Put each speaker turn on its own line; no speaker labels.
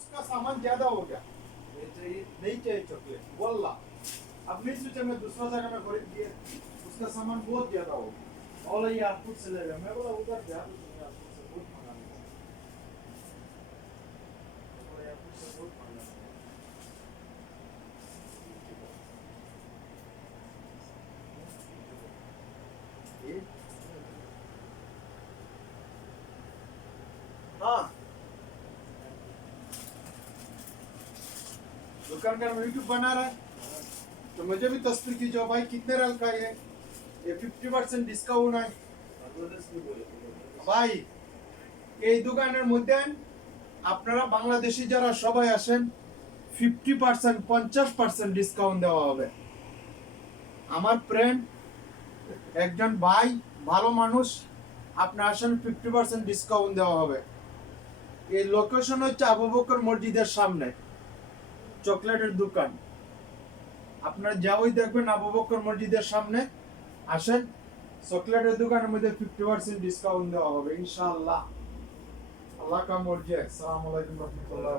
उसका सामान ज़्यादा हो गया। नहीं चाहिए चॉकलेट वल्ला। अब नहीं सोचा मैं दूसरा जगह में खरीद दिया? उसका सामान बहुत ज़्यादा हो गया। और ये खुद से ले गया मैं बोला, उधर जा। दुकानदार यूट्यूब बना रहा है तो मुझे भी तस्वीर कीजिए भाई कितने रल का है ये फिफ्टी परसेंट डिस्काउंट है ভাই এই দোকানের মধ্যে আপনারা বাংলাদেশি যারা সবাই আসেন ফিফটি পার্সেন্ট পঞ্চাশ পার্সেন্ট ডিসকাউন্ট দেওয়া হবে আমার ফ্রেন্ড একজন ভাই ভালো মানুষ আপনি আসেন ফিফটি পার্সেন্ট ডিসকাউন্ট দেওয়া হবে এই লোকেশন হচ্ছে আবু বকর মসজিদের সামনে চকলেটের দোকান। আপনার যাওই দেখবেন আবু বকর মসজিদের সামনে। আসেন, চকলেটের দোকানের মধ্যে ফিফটি পার্সেন্ট ডিসকাউন্ট দেওয়া হবে, ইনশাআল্লাহ। আল্লাহ কা জি আলাইকুম রহমতুল্লাহ